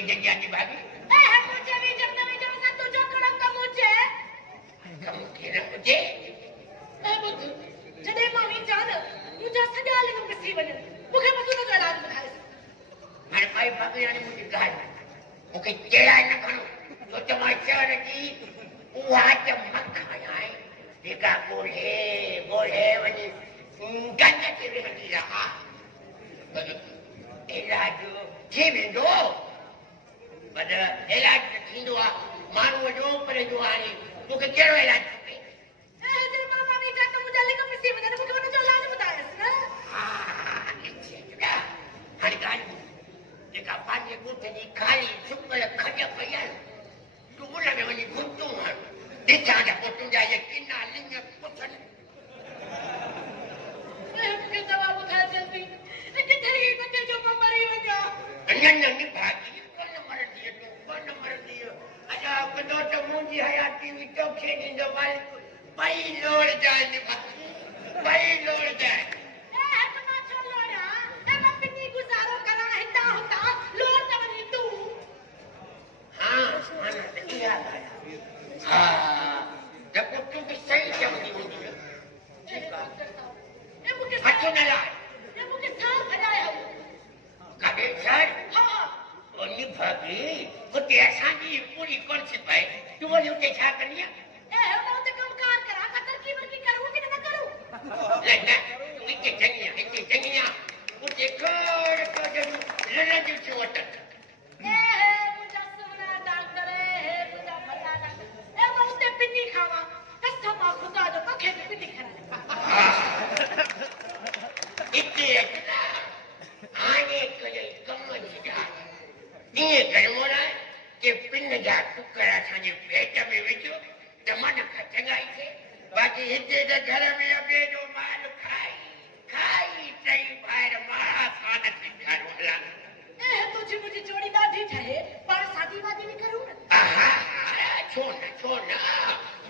के जंजानी भाभी मुझे भी सा तुझो थोड़ा कम मुझे जॾहिं मां वी जान मुंहिंजा सॼा लिंग पिसी वञनि मूंखे बसि हुनजो इलाज ॿुधाए हाणे भाई भाभी हाणे मुंहिंजी ॻाल्हि मूंखे चेड़ा न खणो छो त मां शहर जी उहा चमखाया आहे जेका ॻोल्हे ॻोल्हे वञी गंज ते वेहंदी रहा इलाज थी वेंदो पर इलाज न थींदो आहे माण्हूअ जो पर जो हाणे तोखे कहिड़ो इलाज खपे जेका पंहिंजे ॻुठ जी खाली सुकल खॼ पई आहे तूं उन में वञी घुमतूं हण ॾिसां त पोइ तुंहिंजा इहे किना लिंग पुछनि न भाॼी कोन मरंदी तूं कोन मरंदी अञा कंदो त मुंहिंजी हयाती बि तोखे ॾींदो मालिक ॿई लोड़जाए ॿई लोड़जाए पूरी कौन सी पाए तू बोली उठे छा करनी है तू इतने चंगिया उठे कर लड़ा जो चोटक पिन जा टुकड़ा असांजे पेट में विझो त मन खचंगाई थे बाक़ी हिते त घर में अबे जो माल खाई खाई टई ॿाहिरि मां सां न थी घरु हलां तुझी मुझी जोड़ी ॾाढी ठहे पर शादी वादी भी करूं न छो न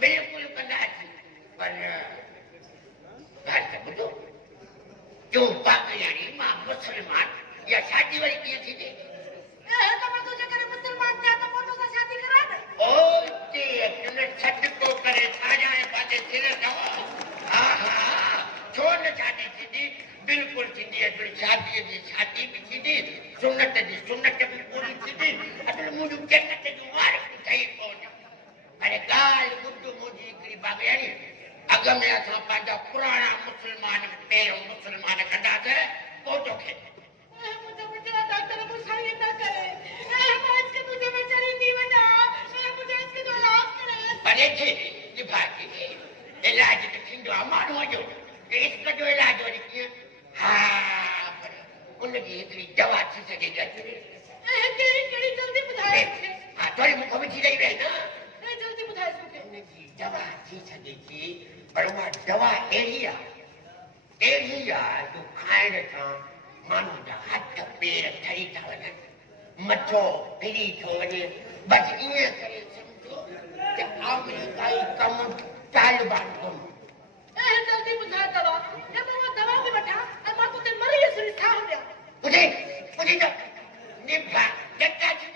बिल्कुलु कंदासीं पर ॻाल्हि त ॿुधो तूं पाकियाणी मां मुस्लमान या शादी वरी कीअं थींदी बिल्कुल शादी जी शादी भी थी सुन्नत जी सुन्नत भी पूरी थी मुझे जन्नत जो वारिस ठही कोन अरे ॻाल्हि ॿुध मुंहिंजी हिकिड़ी बाग़ियाणी अॻ में असां पंहिंजा पुराणा मुस्लमान पहिरियों मुस्लमान कंदासीं पोइ तोखे अरे इलाज त थींदो आहे माण्हूअ जो इश्क जो इलाज वरी कीअं हा पर उनजी हिकिड़ी दवा थी सघे हा थोरी मूंखे विझी रही वई न उनजी दवा थी सघे थी पर उहा दवा अहिड़ी आहे जो खाइण सां माण्हू जा हथ पेर ठही था वञनि मथो फिरी थो वञे बसि ईअं करे सम्झो त अमेरिकाई कमु तालिबान कमु जल्दी बुझा दवा या मां दवा भी वठा और मां तो मरी सुरी था हो गया उठे न निभा जट्टा छी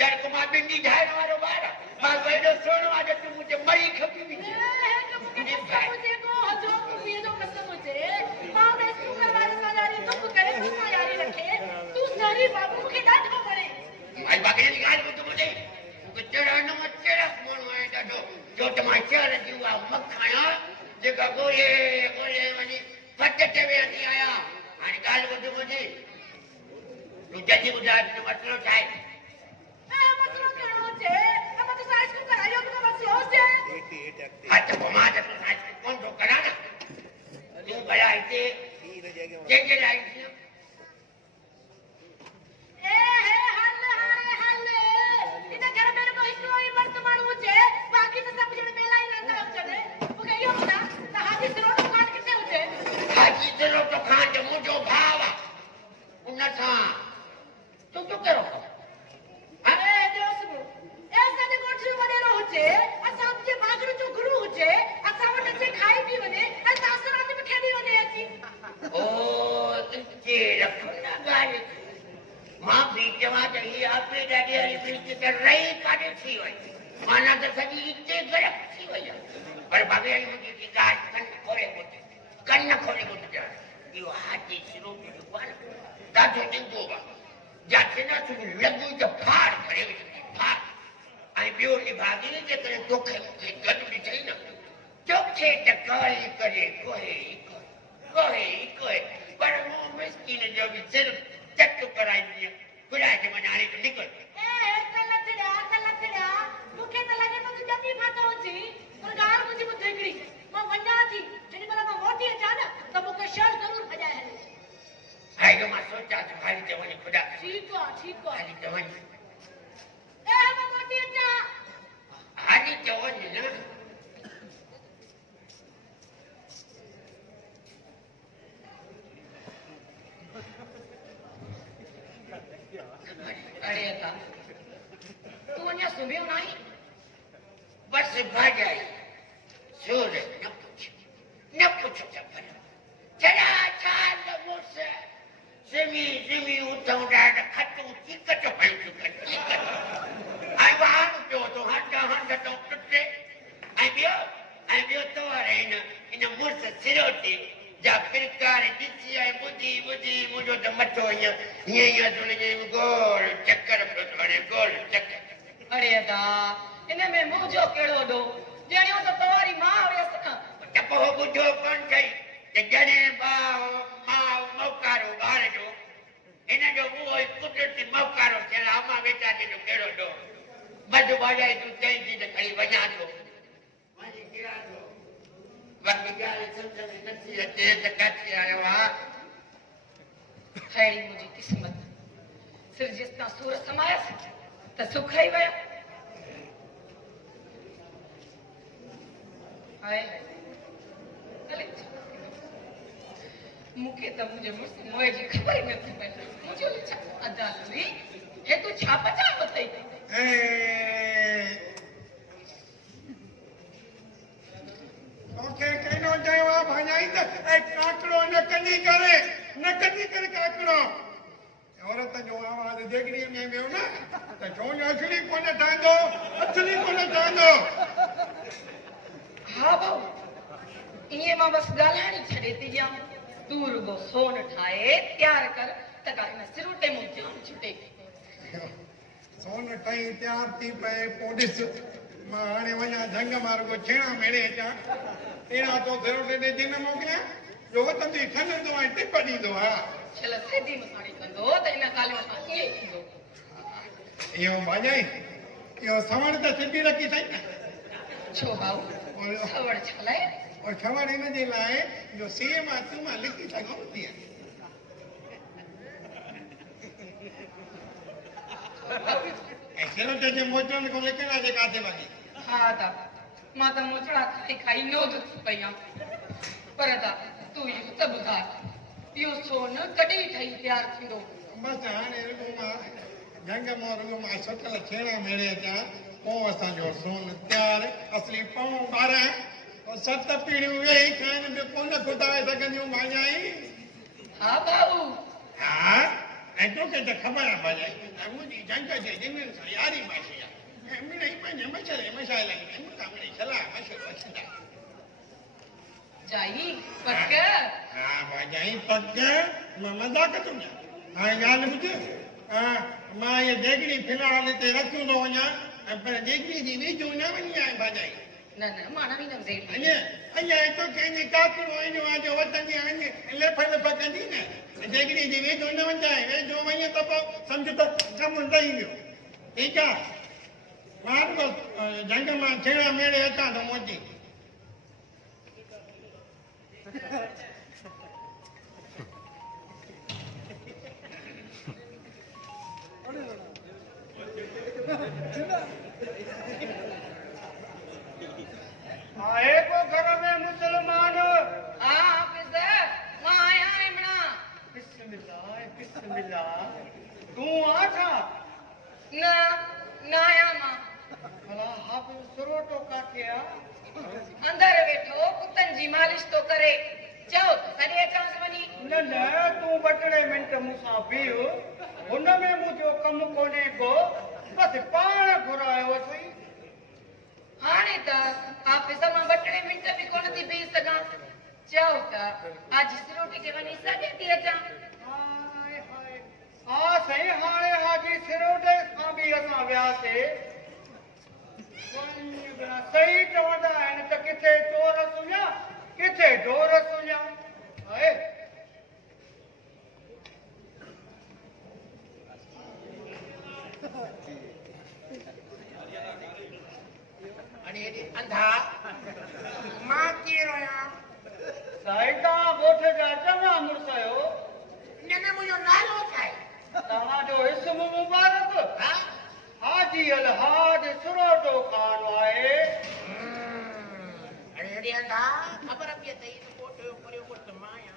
डर को मां बिंदी ढाई वारो बार मां वेडो सोनो आज तू मुझे मरी खपी भी निभा मुझे को हजो ये जो कसम मुझे मां ने सुगर वाले सारी दुख करे तू यारी रखे तू सारी बाबू के डाठो पड़े माई बाकी की गाल को मुझे तेरा न तेरा मोन है डाठो जो तमाशा रे जीवा मखाया जेका गोले वनी फटते वे नहीं आया हाने गाल बुध मुझे तू जल्दी बुझा न मसलो छाए मसलो करो छे अब तो साइज को करायो तो मसलो छे हाथ घुमा दे तो साइज कौन तो करा ना तू बड़ा इते जे लाई माफ़ी चवां त हीअ आपे ॾाढी वारी बीच त रही काॾे थी वई माना त सॼी हिते गरक थी वई आहे पर बाबेड़ी मुंहिंजी ॻाल्हि कन खोले ॿुध इहो हाथी सिरो जेको आहे न ॾाढो ॾिंगो आहे जिथे न तुंहिंजी लॻू त फाड़ करे विझंदी फाड़ ऐं ॿियो निभागी जेकॾहिं तोखे मूंखे गॾु ॾिठई न चोखे त कई करे कोहे पर मूं मिसकिन जो बि सिर्फ़ चक कराईंदी खुदा जे मन हाणे निकिर कलथड़ा मूंखे त लॻे थो तूं जल्दी फाथो हुजे पर ॻाल्हि मुंहिंजी ॿुध हिकिड़ी मां वञा थी जेॾी महिल मां मोटी अचां न त मूंखे शहर ज़रूरु भॼाए हले हाणे मां सोचां थो हाली त वञ खुदा ठीकु आहे हाली त वञ मां मोटी अचां हाली त वञ न अरे अता तू अञा सुम्हियो नाहीं बस भाॼाई सूर न पुछ सफ़र चला छाल मुस सिमी उथूं ॾाढ खटूं चीकट पई चुकनि ऐं वाहन पियो थो हंड थो टुटे ऐं ॿियो तो हाणे इन मुड़ुस सिरो ते जा फिरकार ॾिसी ऐं ॿुधी मुंहिंजो त मथो हीअं गोल चकर पियो थो हणे गोल चकर अरे अदा इन में मुंहिंजो कहिड़ो ॾो ॼणियो त तव्हांजी मां हुयसि न त पोइ ॿुधो कोन अथई त जॾहिं मां मौकारो ॿार जो हिन जो उहो ई कुदरती मौकारो थियल आहे मां वेचारे जो कहिड़ो ॾो बस भाॼाई तूं चई थी त खणी वञा थो वञी गिरां थो बाक़ी ॻाल्हि सम्झ में नथी अचे त काथे आयो आहे अहिड़ी मुंहिंजी क़िस्मत सिर जेसितां सूर समायसि त सुख ई विया हाय हले मूंखे त मुंहिंजे मुड़ुस मोए जी ख़बर ई नथी पए मुंहिंजो छा अदालती हे तूं छा पचा वतई ओके कहनो चयो आहे भाॼाई त काकड़ो न कढी करे काकड़ो औरत जो आवाज़ देगड़ीअ में वियो न त चोन असली कोन ठहंदो हा भाऊ ईअं मां बसि ॻाल्हाइण ई छॾे थी ॾियां तूं रुगो सोन ठाहे तयारु कर त का हिन सिरोटे मूं ध्यानु छुटे सोन ठही तयार थी पए पोइ ॾिस मां हाणे वञा झंग मां रुगो छेणा मेड़े अचां अहिड़ा तो सिरोटे ॾे जिन मोकिलियां जो वतंदी खणंदो ऐं टिप ॾींदो आहे छल सेधी मसाणी कंदो त इन ॻाल्हि में ईअं ई थींदो इहो भाॼाई इहो सवण त सिधी रखी अथई न छो भाऊ सवड़ छा लाइ और खबर इन जे लाइ जो सीए मां तूं मां लिखी सघूं थी ऐं सिरोटे जे मोचनि खां लिखण जे काथे वञी हा दा मां त मोचड़ा खाई नोद थी पई आहियां पर दा तूं इहो त ॿुधाए इहो सोन कॾहिं ठही तयारु थींदो बसि हाणे रुगो मां झंग मां रुगो मां सुकल छेणा मेड़े अचां पोइ असांजो सोन तयारु असली पऊं 12 7 पीढ़ियूं वेही खाइनि बि कोन खुदाए सघंदियूं भाॼाई हा भाऊ हा ऐं तोखे त ख़बर आहे भाॼाई मुंहिंजी झंग जे जिननि सां यारी बाशी आहे ऐं मिड़ई पंहिंजे मशाइलनि में मूंखां मिड़ई सलाह मशवरो वठंदा जाई पक हा भाॼाई पक मां मज़ाक थो कयां हाणे ॻाल्हि ॿुध मां इहा देगड़ी फ़िलहाल हिते रखियो थो वञा ऐं पर देगड़ी जी वेझो न वञी आहे भाॼाई न मां न वेंदमि अञा तो कंहिंजे काकड़ो ईंदो आहे जो वतंदी हाणे लेफ कंदी न देगड़ी जी वेझो न वञाए वेझो वञे त पोइ सम्झ त कमु ॾेई वियो ठीकु आहे मां बि झंग मां छेणा मेड़े अचां थो मोटी आए को घर में मुसलमान हा हाफिज़ मां आया इमणा बिस्मिल्लाह तू आठा न आया मां भला हाफिज़ सरोटो काके आ अंदर वेठो कुतन जी मालिश तो करे चओ त सॼे अचांसि वञी न तू बटड़े मिंट मूंसां बीहो हुन में मुंहिंजो कमु कोन्हे को बसि पाण घुरायो अथई। हाणे त ऑफिस मां 2 मिंट बि कोन थी बीह सघां। चओ त अॼु सिरोटी खे वञी सॾे थी अचां। हाय हाय हा साईं, हाणे हाजी सिरोटे खां बि असां वियासीं। सही चवंदा आहिनि त किथे चोर सुञा किथे ढोर सुञा। हाय अरे अंधा मां केरु आहियां? साईं तव्हां ॻोठ जा चङा मुड़ुस आहियो। न मुंहिंजो नालो छा आहे? तव्हांजो इस्मु मुबारक हा? हाजी अलहाज सिरोटो खान आहे। अरे अंधा ख़बर पई अथई त कोठ जो परियो कोठ मां आहियां।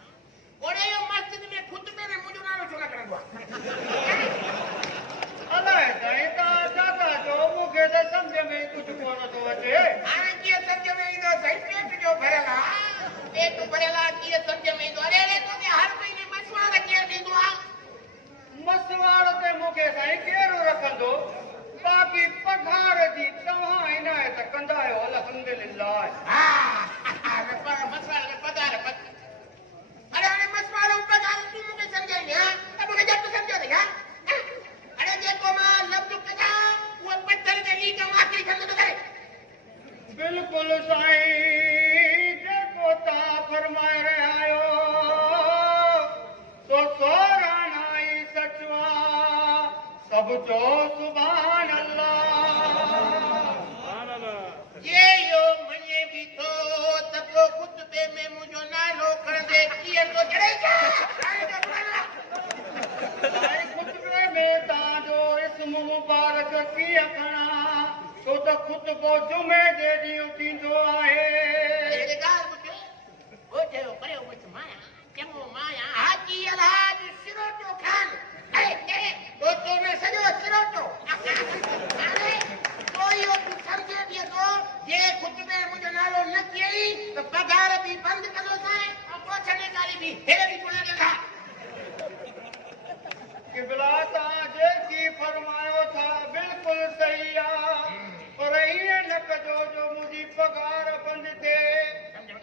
ओड़े जो मस्जिद में खुतबे में मुंहिंजो नालो छो न खणंदो आहे? अलाए साईं तव्हां छा था चओ, मूंखे त सम्झ में कुझु कोन थो अचे। हाणे कीअं सम्झ में ईंदो साईं? पेट जो भरियल आहे, पेट भरियल आहे, कीअं सम्झ में ईंदो? अरे तोखे हर महीने मसवाड़ केरु ॾींदो आहे? मसवाड़ ते मूंखे साईं केरु रखंदो, बाक़ी पघार जी तव्हां इनायत कंदा आहियो अल्हम्दुलिल्लाह। पर मसवाड़ में पघार अरे हाणे मसवाड़ ऐं पघार तूं मूंखे सम्झाईंदी हा त मूंखे झटि सम्झो अथई हा? अरे जेको मां लफ़्ज़ कढां उहो पत्थर में लीक ऐं आख़िरी खंड थो करे। बिल्कुलु साईं, जेको तव्हां फरमाए रहिया आहियो सो सोराणा ई सचु आहे। सभु चओ सुभान अल्लाह। ये यो मञे बि थो त पोइ खुतबे में मुंहिंजो नालो खणंदे कीअं थो चढ़े छा? साईं खुतबे में तव्हांजो इस्मु मुबारक कीअं खणां, छो त खुतबो जुमे जे ॾींहुं थींदो आहे। अहिड़ी ॻाल्हि ॿुध, ओ चयो परियो वठ माया, चङो माया, हाजी अलहाज सिरोटो खान। तो में सॼो सिरोटो। हाणे कोई तूं सम्झे बि थो, जे खुतबे में मुंहिंजो नालो न चयई त पघार बि बंदि कंदोसीं ऐं पोछने कारी बि हेॾे बि कोन ॾींदा। क़िबला तव्हां जेकी फरमायो था बिल्कुलु सही आहे, पर ईअं न कजो जो मुंहिंजी पघार बंदि थिए।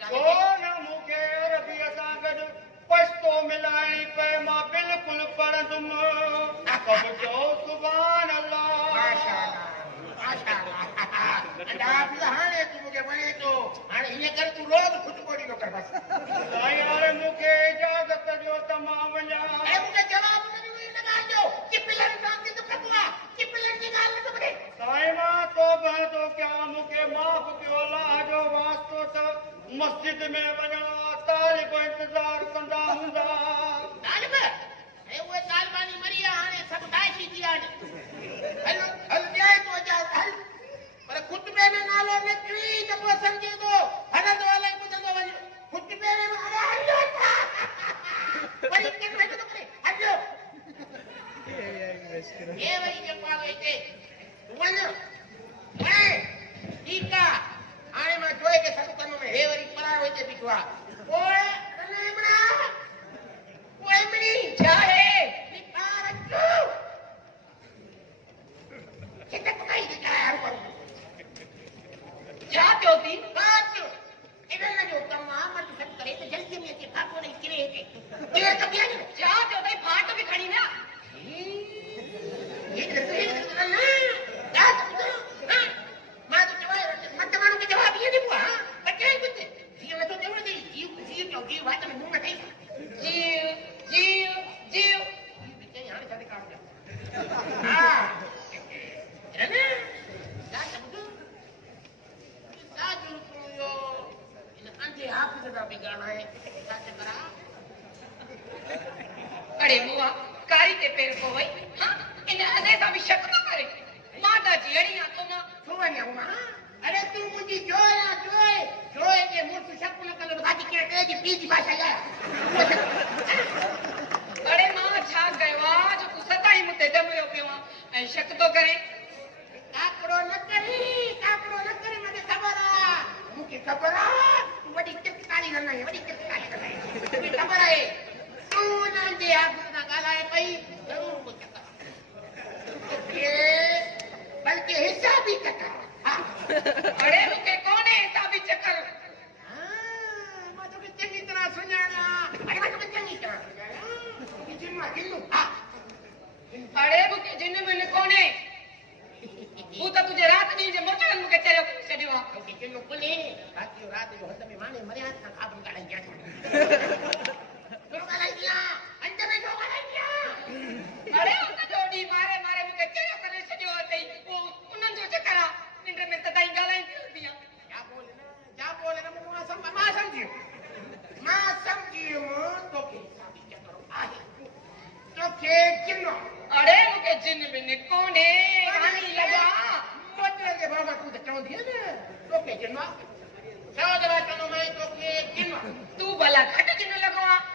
छो न मूंखे अरबीअ सां गॾु पछतो मिलाइणी पए, मां बिल्कुलु पढ़ंदुमि। सभु चओ सुभान अल्लाह। हाणे तूं मूंखे वणे थो, हाणे हीअं कर तूं रोज़ खुतबो ॾींदो कर बसि। साईं हाणे मूंखे इजाज़त ॾियो त मां वञा। ऐं मूंखे जवाब न ॾिनो इन ॻाल्हि जो, चिपलनि सां किथे कबो आहे, चिपलनि जी ॻाल्हि न थो ॿुधे। साईं मां तौबा थो कयां, मूंखे माफ़ कयो, अलाह जो वास्तो त मस्जिद में वञणो आहे, तालिब इंतज़ार कंदा हूंदा। तालिब? ऐं उहे तालिबानी मरी विया, हाणे सभु दाइशी थी विया आहिनि। हल हल ॾियां थो इजाज़त, हल। पर खुतबे में नालो न खणी त पोइ सम्झे थो हलंदो हले ॿुधंदो वञ। खुतबे में अरे हलो वरी केरु वेठो थो करे, हलो ये वरी जेको आहे हिते वञ वञ। ठीकु आहे, हाणे मां जोए खे सॾु कम में हे वरी परायो हिते बीठो आहे। ओए रनेमड़ा, ओए मणी छा आहे? ॿार अचो किथे पकाई थी कराया पर छा थियो थी? बात इधर जो कम आहे, मर्द सॾु करे त जल्दी में अचे, खाको नहीं किरे हिते ये तो क्या नहीं छा थियो अथई? फाट बि खणी न। अड़े बुआ, कारी ते पैर पवई। हाँ, इन अने सां बि शक न करे। माता जी अड़ी आ तो ना। अरे तू मुझी जोया जोए जोए के मुर्स शक न कर बाकी के तेज पीजी भाषा यार। अड़े मां छा कयो आ जो तू सदाई मुते दमयो पियो आ ऐं शक तो करे। काकड़ो न करे मुझे खबर आ, मुझे खबर आ तू बड़ी चित्कारी न है, बड़ी चित्कारी न है, मुझे खबर है तू ना दे आप ना गालाए पई जरूर कुछ कर। मां किल्लू हा अड़े मूंखे जिन बिन कोन्हे हू त तुंहिंजे राति ॾींहं जे मोचड़नि मूंखे चरियो छॾियो आहे तोखे किल्लू कोन्हे बाक़ी रात जो हद में माने मरिया खां खाबन ॻाल्हाई कया छो ॻाल्हाई कया अंत में छो ॻाल्हाई कया अड़े उन जो ॾींहुं मारे मारे मूंखे चरियो करे छॾियो अथई पोइ उन्हनि जो चकर आहे निंड में सदाईं ॻाल्हाईंदी हूंदी आहे जा बोले ना मां सम्झियुमि तोखे शादी चकरो आहे तोखे किल्लो अड़े मूंखे जिन बिन कोन्हे हानी लॻा मोचड़े जे बराबरि तूं त चवंदी न तोखे किल्लो छा दवा चवंदो मैं तोखे किल्लो तूं भला घटि जिन लॻो आहे